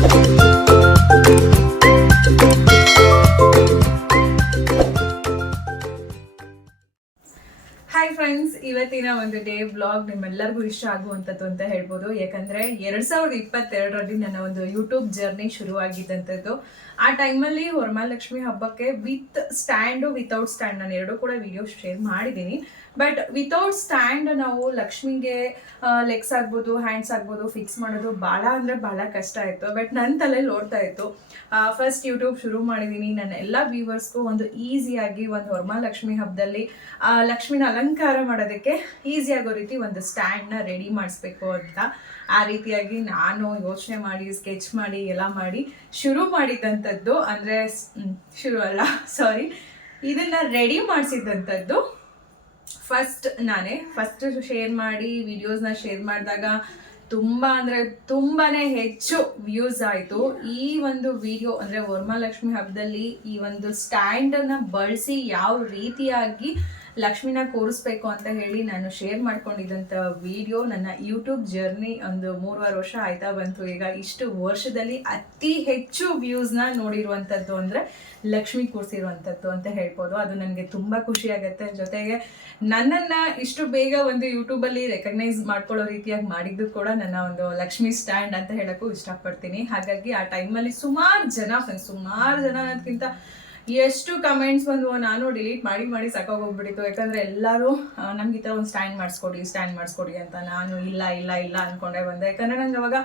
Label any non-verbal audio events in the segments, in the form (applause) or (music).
Thank you. ಇವತ್ತಿನ ಒಂದು day blog ನಿಮ್ಮೆಲ್ಲರಿಗೂ ಇಷ್ಟ ಆಗುವಂಥದ್ದು ಅಂತ ಹೇಳ್ಬೋದು. ಯಾಕಂದ್ರೆ ಎರಡ್ ಸಾವಿರದ ಇಪ್ಪತ್ತೆರಡರಲ್ಲಿ ನನ್ನ ಒಂದು ಯೂಟ್ಯೂಬ್ ಜರ್ನಿ ಶುರು ಆಗಿದ್ದಂಥದ್ದು ಆ ಟೈಮಲ್ಲಿ ವರಮಹಾಲಕ್ಷ್ಮಿ ಹಬ್ಬಕ್ಕೆ ವಿತ್ ಸ್ಟ್ಯಾಂಡು, ವಿತೌಟ್ ಸ್ಟ್ಯಾಂಡ್ ನಾನು ಎರಡೂ ಕೂಡ ವಿಡಿಯೋ ಶೇರ್ ಮಾಡಿದ್ದೀನಿ. ಬಟ್ ವಿತೌಟ್ ಸ್ಟ್ಯಾಂಡ್ ನಾವು ಲಕ್ಷ್ಮಿಗೆ ಲೆಗ್ಸ್ ಆಗ್ಬೋದು ಹ್ಯಾಂಡ್ಸ್ ಆಗ್ಬೋದು ಫಿಕ್ಸ್ ಮಾಡೋದು ಭಾಳ ಅಂದರೆ ಭಾಳ ಕಷ್ಟ ಆಯಿತು ಬಟ್ ನನ್ನ ತಲೆ ಓಡ್ತಾ ಇತ್ತು. ಫಸ್ಟ್ ಯೂಟ್ಯೂಬ್ ಶುರು ಮಾಡಿದ್ದೀನಿ. ನನ್ನ ಎಲ್ಲ ವ್ಯೂವರ್ಸ್ಗೂ ಒಂದು ಈಸಿಯಾಗಿ ಒಂದು ಹೊರಮಹಾಲಕ್ಷ್ಮಿ ಹಬ್ಬದಲ್ಲಿ ಲಕ್ಷ್ಮಿನ ಅಲಂಕಾರ ಮಾಡೋದಕ್ಕೆ ಈಸಿ ಆಗೋ ರೀತಿ ಒಂದು ಸ್ಟ್ಯಾಂಡ್ನ ರೆಡಿ ಮಾಡಿಸ್ಬೇಕು ಅಂತ. ಆ ರೀತಿಯಾಗಿ ನಾನು ಯೋಚನೆ ಮಾಡಿ ಸ್ಕೆಚ್ ಮಾಡಿ, ಎಲ್ಲ ಮಾಡಿ ಶುರು ಮಾಡಿದಂಥದ್ದು ಅಂದರೆ ಶುರು ಅಲ್ಲ (laughs) ಸಾರಿ ಇದನ್ನ ರೆಡಿ ಮಾಡಿಸಿದಂಥದ್ದು ಫಸ್ಟ್ ನಾನೇ. ಫಸ್ಟ್ ಶೇರ್ ಮಾಡಿ ವಿಡಿಯೋಸ್ನ ಶೇರ್ ಮಾಡಿದಾಗ ತುಂಬ ಅಂದರೆ ತುಂಬಾನೇ ಹೆಚ್ಚು ವ್ಯೂಸ್ ಆಯಿತು. ಈ ಒಂದು ವಿಡಿಯೋ ಅಂದರೆ ವರಮಹಾಲಕ್ಷ್ಮಿ ಹಬ್ಬದಲ್ಲಿ ಈ ಒಂದು ಸ್ಟ್ಯಾಂಡನ್ನು ಬಳಸಿ ಯಾವ ರೀತಿಯಾಗಿ ಲಕ್ಷ್ಮಿನ ಕೂರಿಸ್ಬೇಕು ಅಂತ ಹೇಳಿ ನಾನು ಶೇರ್ ಮಾಡ್ಕೊಂಡಿದ್ದಂಥ ವಿಡಿಯೋ ನನ್ನ ಯೂಟ್ಯೂಬ್ ಜರ್ನಿ ಒಂದು ಮೂರುವರೆ ವರ್ಷ ಆಯ್ತಾ ಬಂತು. ಈಗ ಇಷ್ಟು ವರ್ಷದಲ್ಲಿ ಅತಿ ಹೆಚ್ಚು ವ್ಯೂಸ್ನ ನೋಡಿರುವಂಥದ್ದು ಅಂದರೆ ಲಕ್ಷ್ಮಿ ಕೂರಿಸಿರುವಂಥದ್ದು ಅಂತ ಹೇಳ್ಬೋದು. ಅದು ನನಗೆ ತುಂಬ ಖುಷಿ ಆಗುತ್ತೆ. ಜೊತೆಗೆ ನನ್ನನ್ನು ಇಷ್ಟು ಬೇಗ ಒಂದು ಯೂಟ್ಯೂಬಲ್ಲಿ ರೆಕಗ್ನೈಸ್ ಮಾಡ್ಕೊಳ್ಳೋ ರೀತಿಯಾಗಿ ಮಾಡಿದ್ದು ಕೂಡ ನನ್ನ ಒಂದು ಲಕ್ಷ್ಮಿ ಸ್ಟ್ಯಾಂಡ್ ಅಂತ ಹೇಳೋಕ್ಕೂ ಇಷ್ಟಪಡ್ತೀನಿ. ಹಾಗಾಗಿ ಆ ಟೈಮಲ್ಲಿ ಸುಮಾರು ಜನ ಸುಮಾರು ಜನ ಅನ್ನೋದಕ್ಕಿಂತ ಎಷ್ಟು ಕಮೆಂಟ್ಸ್ ಬಂದು ನಾನು ಡಿಲೀಟ್ ಮಾಡಿ ಮಾಡಿ ಸಾಕಾಗೋಗ್ಬಿಟ್ಟಿತ್ತು ಯಾಕಂದ್ರೆ ಎಲ್ಲರೂ ನಮ್ಗೆ ಈ ಥರ ಒಂದು ಸ್ಟ್ಯಾಂಡ್ ಮಾಡಿಸ್ಕೊಡಿ ಸ್ಟ್ಯಾಂಡ್ ಮಾಡಿಸ್ಕೊಡಿ ಅಂತ ನಾನು ಇಲ್ಲ ಇಲ್ಲ ಇಲ್ಲ ಅನ್ಕೊಂಡೆ ಬಂದೆ. ಯಾಕಂದ್ರೆ ನಂಗೆ ಅವಾಗ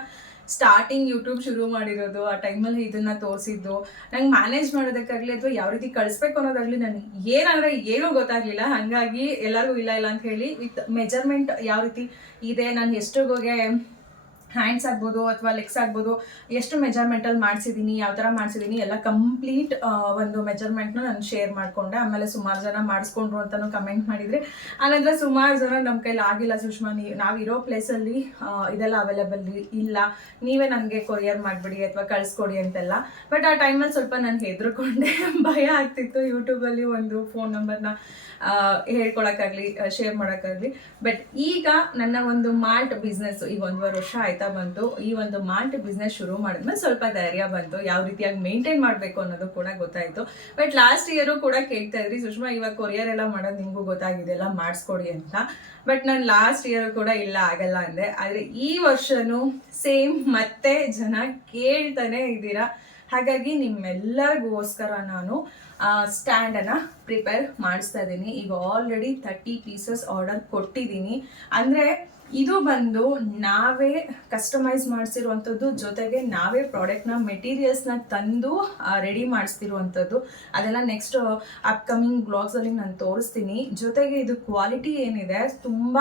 ಸ್ಟಾರ್ಟಿಂಗ್ ಯೂಟ್ಯೂಬ್ ಶುರು ಮಾಡಿರೋದು, ಆ ಟೈಮಲ್ಲಿ ಇದನ್ನ ತೋರಿಸಿದ್ದು, ನಂಗೆ ಮ್ಯಾನೇಜ್ ಮಾಡೋದಕ್ಕಾಗಲಿ ಅಥವಾ ಯಾವ ರೀತಿ ಕಳಿಸ್ಬೇಕು ಅನ್ನೋದಾಗ್ಲಿ ನನಗೆ ಏನಂದ್ರೆ ಏನೂ ಗೊತ್ತಾಗಲಿಲ್ಲ. ಹಾಗಾಗಿ ಎಲ್ಲರಿಗೂ ಇಲ್ಲ ಇಲ್ಲ ಅಂತ ಹೇಳಿ ವಿತ್ ಮೆಜರ್ಮೆಂಟ್ ಯಾವ ರೀತಿ ಇದೆ, ನಾನು ಎಷ್ಟುಗೋಗೆ ಹ್ಯಾಂಡ್ಸ್ ಆಗ್ಬೋದು ಅಥವಾ ಲೆಗ್ಸ್ ಆಗ್ಬೋದು, ಎಷ್ಟು ಮೆಜರ್ಮೆಂಟಲ್ಲಿ ಮಾಡಿಸಿದ್ದೀನಿ ಯಾವ ಥರ ಮಾಡಿಸಿದ್ದೀನಿ ಎಲ್ಲ ಕಂಪ್ಲೀಟ್ ಒಂದು ಮೆಜರ್ಮೆಂಟ್ನ ನಾನು ಶೇರ್ ಮಾಡಿಕೊಂಡೆ. ಆಮೇಲೆ ಸುಮಾರು ಜನ ಮಾಡಿಸ್ಕೊಂಡ್ರು ಅಂತಲೂ ಕಮೆಂಟ್ ಮಾಡಿದರೆ. ಆನಂತರ ಸುಮಾರು ಜನ ನಮ್ಮ ಕೈಲಿ ಆಗಿಲ್ಲ ಸುಷ್ಮಾ, ನೀ ನಾವಿರೋ ಪ್ಲೇಸಲ್ಲಿ ಇದೆಲ್ಲ ಅವೈಲೇಬಲ್ ಇಲ್ಲ. ನೀವೇ ನನಗೆ ಕೊರಿಯರ್ ಮಾಡಿಬಿಡಿ ಅಥವಾ ಕಳಿಸ್ಕೊಡಿ ಅಂತೆಲ್ಲ. ಬಟ್ ಆ ಟೈಮಲ್ಲಿ ಸ್ವಲ್ಪ ನಾನು ಹೆದರ್ಕೊಂಡೆ. (laughs) ಭಯ ಆಗ್ತಿತ್ತು ಯೂಟ್ಯೂಬಲ್ಲಿ ಒಂದು ಫೋನ್ ನಂಬರ್ನ ಹೇಳ್ಕೊಳಕ್ಕಾಗಲಿ ಶೇರ್ ಮಾಡೋಕ್ಕಾಗಲಿ. ಬಟ್ ಈಗ ನನ್ನ ಒಂದು ಮಾಲ್ಟ್ ಬಿಸ್ನೆಸ್ ಈಗ ಒಂದೂವರೆ ವರ್ಷ ಆಯ್ತಾ ಬಂತು ಈ ಒಂದು ಮಾಂಟ್ ಬಿಸ್ನೆಸ್ ಶುರು ಮಾಡಿದ್ಮೇಲೆ ಸ್ವಲ್ಪ ಧೈರ್ಯ ಬಂತು, ಯಾವ ರೀತಿಯಾಗಿ ಮೇಂಟೈನ್ ಮಾಡಬೇಕು ಅನ್ನೋದು ಕೂಡ ಗೊತ್ತಾಯ್ತು. ಬಟ್ ಲಾಸ್ಟ್ ಇಯರು ಕೂಡ ಕೇಳ್ತಾ ಇದ್ರಿ, ಸುಷ್ಮಾ, ಇವಾಗ ಕೊರಿಯರ್ ಎಲ್ಲ ಮಾಡೋದು ನಿಮಗೂ ಗೊತ್ತಾಗಿದೆ, ಎಲ್ಲ ಮಾಡಿಸ್ಕೊಡಿ ಅಂತ. ಬಟ್ ನಾನು ಲಾಸ್ಟ್ ಇಯರ್ ಕೂಡ ಇಲ್ಲ, ಆಗಲ್ಲ ಅಂದೆ. ಆದರೆ ಈ ವರ್ಷನೂ ಸೇಮ್ ಮತ್ತೆ ಜನ ಕೇಳ್ತಾನೆ ಇದ್ದೀರಾ. ಹಾಗಾಗಿ ನಿಮ್ಮೆಲ್ಲರಿಗೋಸ್ಕರ ನಾನು ಸ್ಟ್ಯಾಂಡನ್ನು ಪ್ರಿಪೇರ್ ಮಾಡಿಸ್ತಾ ಇದ್ದೀನಿ. ಈಗ ಆಲ್ರೆಡಿ ತರ್ಟಿ ಪೀಸಸ್ ಆರ್ಡರ್ ಕೊಟ್ಟಿದ್ದೀನಿ. ಅಂದರೆ ಇದು ಬಂದು ನಾವೇ ಕಸ್ಟಮೈಸ್ ಮಾಡಿಸಿರುವಂಥದ್ದು, ಜೊತೆಗೆ ನಾವೇ ಪ್ರಾಡಕ್ಟ್ನ ಮೆಟೀರಿಯಲ್ಸ್ನ ತಂದು ರೆಡಿ ಮಾಡಿಸ್ತಿರುವಂಥದ್ದು ಅದೆಲ್ಲ ನೆಕ್ಸ್ಟ್ ಅಪ್ಕಮಿಂಗ್ ಬ್ಲಾಗ್ಸಲ್ಲಿ ನಾನು ತೋರಿಸ್ತೀನಿ. ಜೊತೆಗೆ ಇದು ಕ್ವಾಲಿಟಿ ಏನಿದೆ, ತುಂಬ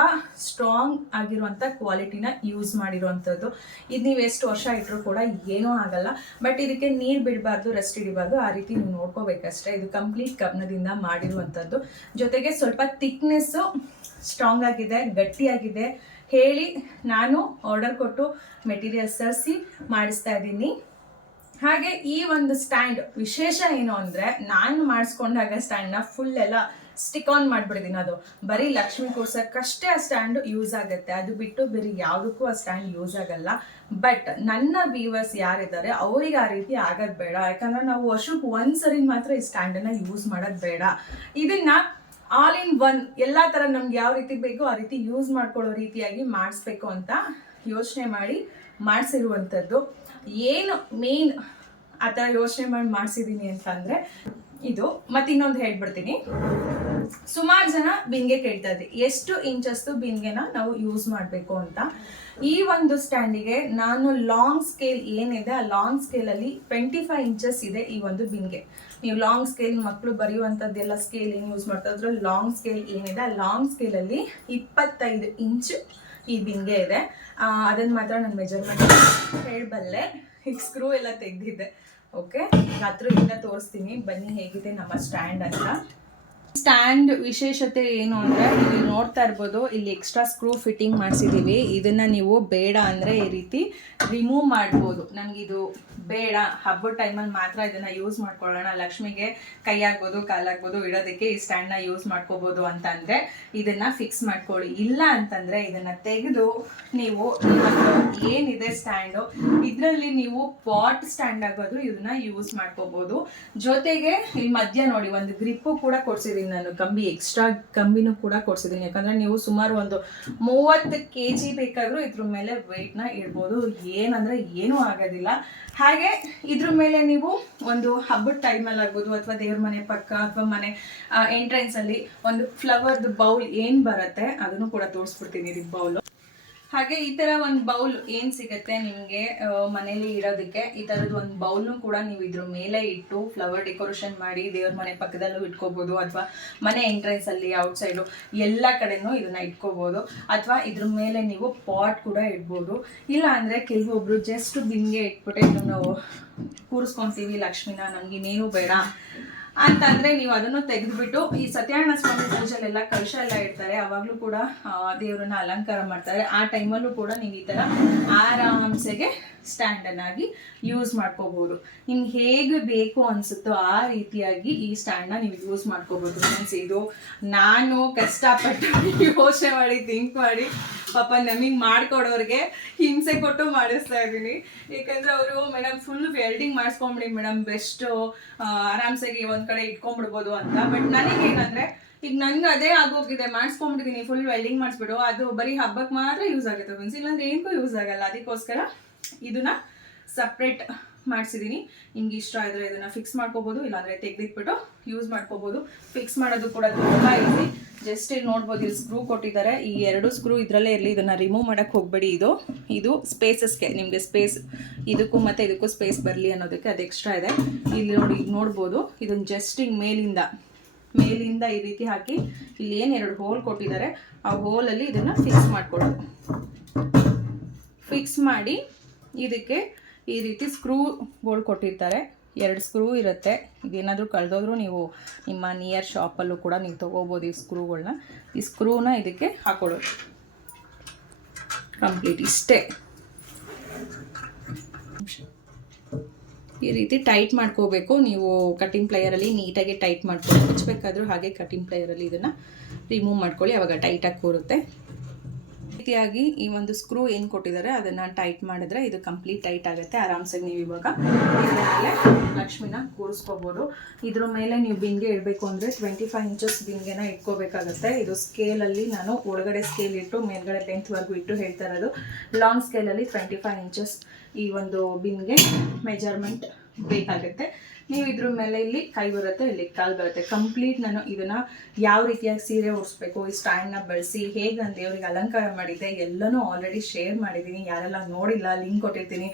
ಸ್ಟ್ರಾಂಗ್ ಆಗಿರುವಂಥ ಕ್ವಾಲಿಟಿನ ಯೂಸ್ ಮಾಡಿರುವಂಥದ್ದು. ಇದು ನೀವು ಎಷ್ಟು ವರ್ಷ ಇಟ್ಟರು ಕೂಡ ಏನೂ ಆಗಲ್ಲ. ಬಟ್ ಇದಕ್ಕೆ ನೀರು ಬಿಡಬಾರ್ದು ರೆಸ್ಟ್ ಹಿಡಿಬಾರ್ದು, ಆ ರೀತಿ ನೀವು ನೋಡ್ಕೋಬೇಕಷ್ಟೇ. ಇದು ಕಂಪ್ಲೀಟ್ ಕಬ್ಬನದಿಂದ ಮಾಡಿರುವಂಥದ್ದು. ಜೊತೆಗೆ ಸ್ವಲ್ಪ ಥಿಕ್ನೆಸ್ಸು ಸ್ಟ್ರಾಂಗ್ ಆಗಿದೆ, ಗಟ್ಟಿಯಾಗಿದೆ. ಹೇಳಿ ನಾನು ಆರ್ಡರ್ ಕೊಟ್ಟು ಮೆಟೀರಿಯಲ್ಸ್ ತರಿಸಿ ಮಾಡಿಸ್ತಾ ಇದ್ದೀನಿ. ಹಾಗೆ ಈ ಒಂದು ಸ್ಟ್ಯಾಂಡ್ ವಿಶೇಷ ಏನು ಅಂದರೆ ನಾನು ಮಾಡಿಸ್ಕೊಂಡಾಗ ಸ್ಟ್ಯಾಂಡ್ನ ಫುಲ್ ಎಲ್ಲ ಸ್ಟಿಕ್ ಆನ್ ಮಾಡಿಬಿಡ್ತೀನಿ ಅದು. ಬರೀ ಲಕ್ಷ್ಮಿ ಕೂರ್ಸೋಕ್ಕಷ್ಟೇ ಆ ಸ್ಟ್ಯಾಂಡ್ ಯೂಸ್ ಆಗುತ್ತೆ. ಅದು ಬಿಟ್ಟು ಬೇರೆ ಯಾವುದಕ್ಕೂ ಆ ಸ್ಟ್ಯಾಂಡ್ ಯೂಸ್ ಆಗಲ್ಲ. ಬಟ್ ನನ್ನ ವ್ಯೂವರ್ಸ್ ಯಾರಿದ್ದಾರೆ, ಅವ್ರಿಗೆ ಆ ರೀತಿ ಆಗೋದು ಬೇಡ. ಯಾಕಂದ್ರೆ ನಾವು ವರ್ಷಕ್ಕೆ ಒಂದ್ಸರಿ ಮಾತ್ರ ಈ ಸ್ಟ್ಯಾಂಡನ್ನು ಯೂಸ್ ಮಾಡೋದು ಬೇಡ. ಇದನ್ನ ಆಲ್ ಇನ್ ಒನ್ ಎಲ್ಲ ಥರ ನಮ್ಗೆ ಯಾವ ರೀತಿ ಬೇಕೋ ಆ ರೀತಿ ಯೂಸ್ ಮಾಡ್ಕೊಳ್ಳೋ ರೀತಿಯಾಗಿ ಮಾಡಿಸ್ಬೇಕು ಅಂತ ಯೋಚನೆ ಮಾಡಿ ಮಾಡಿಸಿರುವಂಥದ್ದು. ಏನು ಮೇನ್ ಆ ಥರ ಯೋಚನೆ ಮಾಡಿ ಮಾಡಿಸಿದ್ದೀನಿ ಅಂತಂದರೆ ಇದು. ಮತ್ತೆ ಇನ್ನೊಂದು ಹೇಳ್ಬಿಡ್ತೀನಿ. ಸುಮಾರು ಜನ ಬಿನ್ಗೆ ಕೇಳ್ತಾ ಇದ್ರಿ. ಎಷ್ಟು ಇಂಚಸ್ದು ಬಿನ್ಗೆನ ನಾವು ಯೂಸ್ ಮಾಡಬೇಕು ಅಂತ. ಈ ಒಂದು ಸ್ಟ್ಯಾಂಡಿಗೆ ನಾನು ಲಾಂಗ್ ಸ್ಕೇಲ್ ಏನಿದೆ, ಆ ಲಾಂಗ್ ಸ್ಕೇಲಲ್ಲಿ ಟ್ವೆಂಟಿ ಫೈವ್ ಇಂಚಸ್ ಇದೆ ಈ ಒಂದು ಬಿನ್ಗೆ. ನೀವು ಲಾಂಗ್ ಸ್ಕೇಲ್ ಮಕ್ಕಳು ಬರೆಯುವಂಥದ್ದೆಲ್ಲ ಸ್ಕೇಲ್ ಏನು ಯೂಸ್ ಮಾಡ್ತಾ ಇದ್ರು? ಲಾಂಗ್ ಸ್ಕೇಲ್ ಏನಿದೆ? ಆ ಲಾಂಗ್ ಸ್ಕೇಲಲ್ಲಿ ಇಪ್ಪತ್ತೈದು ಇಂಚ್ ಈ ಬಿಂಗೆ ಇದೆ. ಅದನ್ನು ಮಾತ್ರ ನಾನು ಮೆಜರ್ಮೆಂಟ್ ಹೇಳಬಲ್ಲೆ. ಈಗ ಸ್ಕ್ರೂ ಎಲ್ಲ ತೆಗೆದಿದ್ದೆ. ಓಕೆ ಹತ್ರದಿಂದ ತೋರಿಸ್ತೀನಿ. ಬನ್ನಿ ಹೇಗಿದೆ ನಮ್ಮ ಸ್ಟ್ಯಾಂಡ್ ಅಂತ. ಸ್ಟ್ಯಾಂಡ್ ವಿಶೇಷತೆ ಏನು ಅಂದ್ರೆ ನೀವು ನೋಡ್ತಾ ಇರ್ಬೋದು, ಇಲ್ಲಿ ಎಕ್ಸ್ಟ್ರಾ ಸ್ಕ್ರೂ ಫಿಟ್ಟಿಂಗ್ ಮಾಡಿಸಿದ್ದೀವಿ ಇದನ್ನ ನೀವು ಬೇಡ ಅಂದ್ರೆ ಈ ರೀತಿ ರಿಮೂವ್ ಮಾಡ್ಬೋದು. ಇದು ಬೇಡ. ಹಬ್ಬದ ಟೈಮಲ್ಲಿ ಮಾತ್ರ ಇದನ್ನ ಯೂಸ್ ಮಾಡ್ಕೊಳ್ಳೋಣ. ಲಕ್ಷ್ಮಿಗೆ ಕೈ ಆಗ್ಬೋದು ಕಾಲಾಗ್ಬೋದು ಇಡೋದಕ್ಕೆ ಈ ಸ್ಟ್ಯಾಂಡ್ನ ಯೂಸ್ ಮಾಡ್ಕೋಬೋದು ಅಂತಂದ್ರೆ ಇದನ್ನ ಫಿಕ್ಸ್ ಮಾಡ್ಕೊಳ್ಳಿ. ಇಲ್ಲ ಅಂತಂದ್ರೆ ಇದನ್ನ ತೆಗೆದು ನೀವು ಏನಿದೆ ಸ್ಟ್ಯಾಂಡು ಇದರಲ್ಲಿ ನೀವು ಪಾಟ್ ಸ್ಟ್ಯಾಂಡ್ ಆಗೋದು ಇದನ್ನ ಯೂಸ್ ಮಾಡ್ಕೋಬಹುದು ಜೊತೆಗೆ ಈ ಮಧ್ಯ ನೋಡಿ, ಒಂದು ಗ್ರಿಪ್ಪು ಕೂಡ ಕೊಡ್ಸಿದ್ದೀನಿ ನಾನು, ಕಂಬಿ ಎಕ್ಸ್ಟ್ರಾ ಕಂಬಿನೂ ಕೂಡ ಕೊಡ್ಸಿದ್ದೀನಿ ಯಾಕಂದ್ರೆ ನೀವು ಸುಮಾರು ಒಂದು ಮೂವತ್ತು ಕೆ ಜಿ ಬೇಕಾದರೂ ಇದ್ರ ಮೇಲೆ ವೆಯ್ಟ್ನ ಇಡ್ಬೋದು. ಏನಂದ್ರೆ ಏನೂ ಆಗೋದಿಲ್ಲ. ಹಾಗೆ ಇದ್ರ ಮೇಲೆ ನೀವು ಒಂದು ಹಬ್ಬದ ಟೈಮಲ್ಲಿ ಆಗ್ಬೋದು, ಅಥವಾ ದೇವ್ರ ಮನೆ ಪಕ್ಕ ಅಥವಾ ಮನೆ ಎಂಟ್ರೆನ್ಸ್ ಅಲ್ಲಿ ಒಂದು ಫ್ಲವರ್ದು ಬೌಲ್ ಏನು ಬರುತ್ತೆ, ಅದನ್ನು ಕೂಡ ತೋರಿಸ್ಬಿಡ್ತೀನಿ ಇದು ಬೌಲು ಹಾಗೆ ಈ ತರ ಒಂದು ಬೌಲ್ ಏನ್ ಸಿಗುತ್ತೆ ನಿಮ್ಗೆ ಮನೇಲಿ ಇಡೋದಕ್ಕೆ, ಈ ತರದ್ ಒಂದು ಬೌಲ್ನು ಕೂಡ ನೀವು ಇದ್ರ ಮೇಲೆ ಇಟ್ಟು ಫ್ಲವರ್ ಡೆಕೋರೇಷನ್ ಮಾಡಿ ದೇವ್ರ ಮನೆ ಪಕ್ಕದಲ್ಲೂ ಇಟ್ಕೋಬಹುದು ಅಥವಾ ಮನೆ ಎಂಟ್ರೆನ್ಸ್ ಅಲ್ಲಿ ಔಟ್ ಸೈಡು ಎಲ್ಲ ಕಡೆನೂ ಇದನ್ನ ಇಟ್ಕೋಬಹುದು ಅಥವಾ ಇದ್ರ ಮೇಲೆ ನೀವು ಪಾಟ್ ಕೂಡ ಇಡ್ಬೋದು. ಇಲ್ಲ ಅಂದ್ರೆ ಕೆಲವೊಬ್ರು ಜಸ್ಟ್ ಬಿನ್ಗೆ ಇಟ್ಬಿಟ್ಟು ನಾವು ಕೂರಿಸ್ಕೊಂತೀವಿ ಲಕ್ಷ್ಮಿನ, ನಮ್ಗೆ ಇನ್ನೇನು ಬೇಡ. ಅಂತಂದ್ರೆ ನೀವು ಅದನ್ನು ತೆಗೆದ್ಬಿಟ್ಟು ಈ ಸತ್ಯನಾರಾಯಣ ಸ್ವಾಮಿ ಪೂಜೆಲೆಲ್ಲ ಕಲಶ ಎಲ್ಲ ಇಡ್ತಾರೆ, ಅವಾಗ್ಲೂ ಕೂಡ ದೇವರನ್ನ ಅಲಂಕಾರ ಮಾಡ್ತಾರೆ. ಆ ಟೈಮಲ್ಲೂ ಕೂಡ ನೀವು ಈ ತರ ಆರಾಮ್ಸೆಗೆ ಸ್ಟ್ಯಾಂಡ್ ಅನ್ನಾಗಿ ಯೂಸ್ ಮಾಡ್ಕೋಬಹುದು ನಿಮ್ಗೆ ಹೇಗೆ ಬೇಕು ಅನ್ಸುತ್ತೋ ಆ ರೀತಿಯಾಗಿ ಈ ಸ್ಟ್ಯಾಂಡ್ನ ನೀವು ಯೂಸ್ ಮಾಡ್ಕೋಬಹುದು ಫ್ರೆಂಡ್ಸ್ ಇದು ನಾನು ಕಷ್ಟಪಟ್ಟು (laughs) ಯೋಚನೆ ಮಾಡಿ ಥಿಂಕ್ ಮಾಡಿ, ಪಾಪ ನಮಗೆ ಮಾಡ್ಕೊಡೋರಿಗೆ ಹಿಂಸೆ ಕೊಟ್ಟು ಮಾಡಿಸ್ತಾ ಇದ್ದೀನಿ. ಯಾಕಂದ್ರೆ ಅವರು ಮೇಡಮ್ ಫುಲ್ ವೆಲ್ಡಿಂಗ್ ಮಾಡಿಸ್ಕೊಂಬಿಡಿ ಮೇಡಮ್ ಬೆಸ್ಟ್ ಆರಾಮ್ಸಾಗಿ ಒಂದ್ ಕಡೆ ಇಟ್ಕೊಂಡ್ಬಿಡ್ಬೋದು ಅಂತ. ಬಟ್ ನನಗೇನಂದ್ರೆ ಈಗ ನನ್ಗೆ ಅದೇ ಆಗೋಗಿದೆ ಮಾಡಿಸ್ಕೊಂಡ್ಬಿಟ್ಟಿದ್ದೀನಿ ಫುಲ್ ವೆಲ್ಡಿಂಗ್ ಮಾಡಿಸ್ಬಿಡು. ಅದು ಬರೀ ಹಬ್ಬಕ್ಕೆ ಮಾತ್ರ ಯೂಸ್ ಆಗುತ್ತೆ ಫ್ರೆಂಡ್ಸ್ ಇಲ್ಲಾಂದ್ರೆ ಏನಕ್ಕೂ ಯೂಸ್ ಆಗಲ್ಲ. ಅದಕ್ಕೋಸ್ಕರ ಇದನ್ನ ಸಪ್ರೇಟ್ ಮಾಡಿಸಿದ್ದೀನಿ ನಿಮ್ಗೆ ಇಷ್ಟ ಆದರೆ ಇದನ್ನ ಫಿಕ್ಸ್ ಮಾಡ್ಕೋಬೋದು, ಇಲ್ಲಾಂದರೆ ತೆಗೆದಿಟ್ಬಿಟ್ಟು ಯೂಸ್ ಮಾಡ್ಕೋಬೋದು. ಫಿಕ್ಸ್ ಮಾಡೋದು ಕೂಡ ತುಂಬ ಈಸಿ ಜಸ್ಟ್ ಇಲ್ಲಿ ನೋಡ್ಬೋದು, ಇಲ್ಲಿ ಸ್ಕ್ರೂ ಕೊಟ್ಟಿದ್ದಾರೆ. ಈ ಎರಡು ಸ್ಕ್ರೂ ಇದರಲ್ಲೇ ಇರಲಿ, ಇದನ್ನು ರಿಮೂವ್ ಮಾಡೋಕ್ಕೆ ಹೋಗಬೇಡಿ. ಇದು ಇದು ಸ್ಪೇಸಸ್ಗೆ ನಿಮಗೆ ಸ್ಪೇಸ್ ಇದಕ್ಕೂ ಮತ್ತೆ ಇದಕ್ಕೂ ಸ್ಪೇಸ್ ಬರಲಿ ಅನ್ನೋದಕ್ಕೆ ಅದು ಎಕ್ಸ್ಟ್ರಾ ಇದೆ. ಇಲ್ಲಿ ನೋಡಿ, ನೋಡ್ಬೋದು ಇದನ್ನು ಜಸ್ಟ್ ಹಿಂಗೆ ಮೇಲಿಂದ ಮೇಲಿಂದ ಈ ರೀತಿ ಹಾಕಿ ಇಲ್ಲಿ ಏನು ಎರಡು ಹೋಲ್ ಕೊಟ್ಟಿದ್ದಾರೆ, ಆ ಹೋಲಲ್ಲಿ ಇದನ್ನ ಫಿಕ್ಸ್ ಮಾಡಿಕೊಡೋದು ಫಿಕ್ಸ್ ಮಾಡಿ ಇದಕ್ಕೆ ಈ ರೀತಿ ಸ್ಕ್ರೂಗಳು ಕೊಟ್ಟಿರ್ತಾರೆ. ಎರಡು ಸ್ಕ್ರೂ ಇರುತ್ತೆ. ಇದೇನಾದರೂ ಕಳೆದೋದ್ರೂ ನೀವು ನಿಮ್ಮ ನಿಯರ್ ಶಾಪಲ್ಲೂ ಕೂಡ ನೀವು ತೊಗೋಬೋದು ಈ ಸ್ಕ್ರೂಗಳನ್ನ ಈ ಸ್ಕ್ರೂನ ಇದಕ್ಕೆ ಹಾಕೊಳ್ಳೋದು. ಕಂಪ್ಲೀಟ್ ಇಷ್ಟೇ. ಈ ರೀತಿ ಟೈಟ್ ಮಾಡ್ಕೋಬೇಕು. ನೀವು ಕಟಿಂಗ್ ಪ್ಲೇಯರಲ್ಲಿ ನೀಟಾಗಿ ಟೈಟ್ ಮಾಡ್ಕೊಂಡು ಮುಚ್ಚಬೇಕಾದ್ರೂ ಹಾಗೆ ಕಟಿಂಗ್ ಪ್ಲೇಯರಲ್ಲಿ ಇದನ್ನು ರಿಮೂವ್ ಮಾಡ್ಕೊಳ್ಳಿ. ಅವಾಗ ಟೈಟಾಗಿ ಕೂರುತ್ತೆ. ರೀತಿಯಾಗಿ ಈ ಒಂದು ಸ್ಕ್ರೂ ಏನು ಕೊಟ್ಟಿದ್ದಾರೆ, ಅದನ್ನು ಟೈಟ್ ಮಾಡಿದ್ರೆ ಇದು ಕಂಪ್ಲೀಟ್ ಟೈಟ್ ಆಗುತ್ತೆ. ಆರಾಮ್ಸಾಗಿ ನೀವು ಇವಾಗ ಲಕ್ಷ್ಮಿನ ಕೂರಿಸ್ಕೋಬೋದು. ಇದ್ರ ಮೇಲೆ ನೀವು ಬಿಂಗೆ ಇಡಬೇಕು ಅಂದರೆ ಟ್ವೆಂಟಿ ಫೈವ್ ಇಂಚಸ್ ಬಿಂಗೆನ ಇಟ್ಕೋಬೇಕಾಗುತ್ತೆ. ಇದು ಸ್ಕೇಲಲ್ಲಿ ನಾನು ಒಳಗಡೆ ಸ್ಕೇಲ್ ಇಟ್ಟು, ಮೇಲ್ಗಡೆ ಲೆಂತ್ವರೆಗೂ ಇಟ್ಟು ಹೇಳ್ತಾ ಇರೋದು. ಲಾಂಗ್ ಸ್ಕೇಲಲ್ಲಿ ಟ್ವೆಂಟಿ ಫೈವ್ ಇಂಚಸ್ ಈ ಒಂದು ಬಿನ್ಗೆ ಮೆಜರ್ಮೆಂಟ್ ಬೇಕಾಗುತ್ತೆ. ನೀವು ಇದ್ರ ಮೇಲೆ ಇಲ್ಲಿ ಕೈ ಬರುತ್ತೆ, ಇಲ್ಲಿ ಕಾಲು ಬರುತ್ತೆ. ಕಂಪ್ಲೀಟ್ ನಾನು ಇದನ್ನ ಯಾವ ರೀತಿಯಾಗಿ ಸೀರೆ ಉಡಿಸ್ಬೇಕು, ಈ ಸ್ಟ್ಯಾಂಡ್ನ ಬಳಸಿ ಹೇಗೆ ನಾನು ದೇವರಿಗೆ ಅಲಂಕಾರ ಮಾಡಿದ್ದೆ, ಎಲ್ಲನೂ ಆಲ್ರೆಡಿ ಶೇರ್ ಮಾಡಿದ್ದೀನಿ. ಯಾರೆಲ್ಲ ನೋಡಿಲ್ಲ ಲಿಂಕ್ ಕೊಟ್ಟಿರ್ತೀನಿ.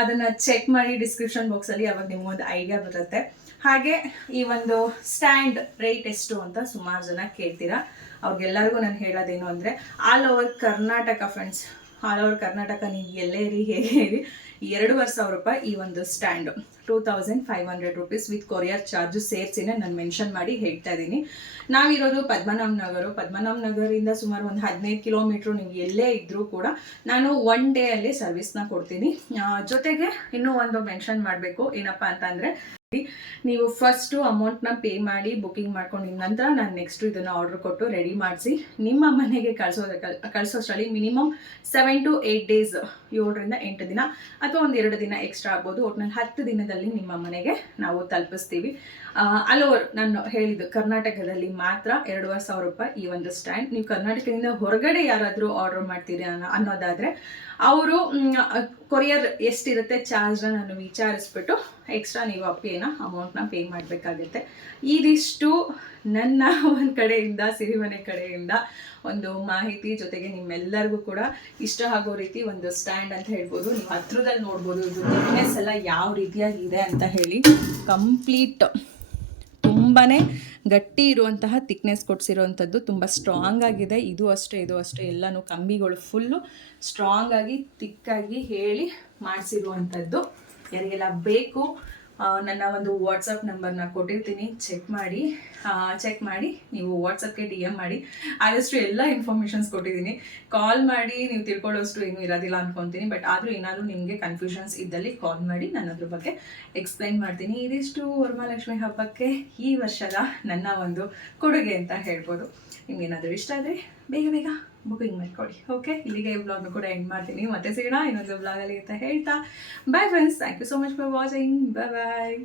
ಅದನ್ನು ಚೆಕ್ ಮಾಡಿ ಡಿಸ್ಕ್ರಿಪ್ಷನ್ ಬಾಕ್ಸಲ್ಲಿ ಅವಾಗ ನಿಮಗೊಂದು ಐಡಿಯಾ ಬರುತ್ತೆ. ಹಾಗೆ ಈ ಒಂದು ಸ್ಟ್ಯಾಂಡ್ ರೇಟ್ ಎಷ್ಟು ಅಂತ ಸುಮಾರು ಜನ ಕೇಳ್ತೀರಾ. ಅವ್ರಿಗೆಲ್ಲರಿಗೂ ನಾನು ಹೇಳೋದೇನು ಅಂದರೆ all over Karnataka friends all over Karnataka ನೀವು ಎಲ್ಲೇ ಇರಿ ಹೇಗೆ ಇರಿ ಎರಡೂವರೆ ಸಾವಿರ ರೂಪಾಯಿ ಈ ಒಂದು stand two thousand five hundred rupees with courier charge ಸೇರಿಸಿನೇ ನಾನು ಮೆನ್ಷನ್ ಮಾಡಿ ಹೇಳ್ತಾ ಇದ್ದೀನಿ ನಾವಿರೋದು ಪದ್ಮನಾಭ ನಗರ. ಪದ್ಮನಾಭ ನಗರಿಂದ ಸುಮಾರು ಒಂದು ಹದಿನೈದು ಕಿಲೋಮೀಟ್ರು ನೀವು ಎಲ್ಲೇ ಇದ್ದರೂ ಕೂಡ ನಾನು ಒನ್ ಡೇ ಅಲ್ಲಿ ಸರ್ವಿಸ್ನ ಕೊಡ್ತೀನಿ. ಜೊತೆಗೆ ಇನ್ನೂ ಒಂದು ಮೆನ್ಷನ್ ಮಾಡಬೇಕು. ಏನಪ್ಪ ಅಂತಂದರೆ, ನೀವು ಫಸ್ಟು ಅಮೌಂಟ್ನ ಪೇ ಮಾಡಿ ಬುಕಿಂಗ್ ಮಾಡ್ಕೊಂಡಿದ ನಂತರ ನಾನು ನೆಕ್ಸ್ಟ್ ಇದನ್ನು ಆರ್ಡರ್ ಕೊಟ್ಟು ರೆಡಿ ಮಾಡಿಸಿ, ನಿಮ್ಮ ಮನೆಗೆ ಕಳಿಸೋದ ಕಳಿಸೋಷ್ಟರಲ್ಲಿ minimum seven to eight days ಏಳರಿಂದ ಎಂಟು ದಿನ ಅಥವಾ ಒಂದು ಎರಡು ದಿನ ಎಕ್ಸ್ಟ್ರಾ ಆಗ್ಬೋದು. ಒಟ್ನಲ್ಲಿ ಹತ್ತು ದಿನದಲ್ಲಿ ನಿಮ್ಮ ಮನೆಗೆ ನಾವು ತಲುಪಿಸ್ತೀವಿ. ಅಲೋವರ್ ನಾನು ಹೇಳಿದ್ದು ಕರ್ನಾಟಕದಲ್ಲಿ ಮಾತ್ರ ಎರಡೂವರೆ ಸಾವಿರ ರೂಪಾಯಿ ಈ ಒಂದು ಸ್ಟ್ಯಾಂಡ್. ನೀವು ಕರ್ನಾಟಕದಿಂದ ಹೊರಗಡೆ ಯಾರಾದರೂ ಆರ್ಡರ್ ಮಾಡ್ತೀರಿ ಅನ್ನೋ ಅನ್ನೋದಾದರೆ, ಅವರು ಕೊರಿಯರ್ ಎಷ್ಟಿರುತ್ತೆ ಚಾರ್ಜ್ನ ನಾನು ವಿಚಾರಿಸ್ಬಿಟ್ಟು ಎಕ್ಸ್ಟ್ರಾ ನೀವು ಅಮೌಂಟ್ ಅಮೌಂಟ್ನ ಪೇ ಮಾಡಬೇಕಾಗುತ್ತೆ. ಇದಿಷ್ಟು ನನ್ನ ಒಂದು ಕಡೆಯಿಂದ, ಸಿರಿಮನೆ ಕಡೆಯಿಂದ ಒಂದು ಮಾಹಿತಿ ಜೊತೆಗೆ ನಿಮ್ಮೆಲ್ಲರಿಗೂ ಕೂಡ ಇಷ್ಟ ಆಗೋ ರೀತಿ ಒಂದು ಸ್ಟ್ಯಾಂಡ್ ಅಂತ ಹೇಳ್ಬೋದು. ನೀವು ಹತ್ರದಲ್ಲಿ ನೋಡ್ಬೋದು ಇದು ಥಿಕ್ನೆಸ್ ಎಲ್ಲ ಯಾವ ರೀತಿಯಾಗಿದೆ ಅಂತ ಹೇಳಿ. ಕಂಪ್ಲೀಟ್ ತುಂಬಾ ಗಟ್ಟಿ ಇರುವಂತಹ ತಿಕ್ನೆಸ್ ಕೊಡಿಸಿರುವಂಥದ್ದು ತುಂಬ ಸ್ಟ್ರಾಂಗ್ ಆಗಿದೆ. ಇದು ಅಷ್ಟೇ ಇದು ಅಷ್ಟೇ, ಎಲ್ಲನೂ ಕಂಬಿಗಳು ಫುಲ್ಲು ಸ್ಟ್ರಾಂಗ್ ಆಗಿ ತಿಕ್ಕಾಗಿ ಹೇಳಿ ಮಾಡಿಸಿರುವಂಥದ್ದು. ಯಾರಿಗೆಲ್ಲ ಬೇಕು ನನ್ನ ಒಂದು ವಾಟ್ಸಪ್ ನಂಬರ್ನ ಕೊಟ್ಟಿರ್ತೀನಿ. ಚೆಕ್ ಮಾಡಿ. ಚೆಕ್ ಮಾಡಿ. ನೀವು ವಾಟ್ಸಪ್ಗೆ ಡಿ ಎಂ ಮಾಡಿ. ಆದಷ್ಟು ಎಲ್ಲ ಇನ್ಫಾರ್ಮೇಷನ್ಸ್ ಕೊಟ್ಟಿದ್ದೀನಿ. ಕಾಲ್ ಮಾಡಿ. ನೀವು ತಿಳ್ಕೊಳ್ಳೋಷ್ಟು ಏನು ಇರೋದಿಲ್ಲ ಅನ್ಕೊತೀನಿ. ಬಟ್ ಆದರೂ ಏನಾದರೂ ನಿಮಗೆ ಕನ್ಫ್ಯೂಷನ್ಸ್ ಇದ್ದಲ್ಲಿ ಕಾಲ್ ಮಾಡಿ. ನಾನು ಅದ್ರ ಬಗ್ಗೆ ಎಕ್ಸ್ಪ್ಲೈನ್ ಮಾಡ್ತೀನಿ. ಇದಿಷ್ಟು ವರಮಹಾಲಕ್ಷ್ಮಿ ಹಬ್ಬಕ್ಕೆ ಈ ವರ್ಷದ ನನ್ನ ಒಂದು ಕೊಡುಗೆ ಅಂತ ಹೇಳ್ಬೋದು. ನಿಮ್ಗೇನಾದರೂ ಇಷ್ಟ ಆದರೆ ಬೇಗ ಬೇಗ ಬುಕಿಂಗ್ ಮಾಡ್ಕೊಡಿ ಓಕೆ ಇಲ್ಲಿಗೆ ಈ ಕೂಡ ಎಂಡ್ ಮಾಡ್ತೀನಿ. ಮತ್ತೆ ಸಿಗೋಣ ಇನ್ನೊಂದು ಬ್ಲಾಗಲ್ಲಿ ಅಂತ ಹೇಳ್ತಾ. Bye friends thank you so much for watching bye bye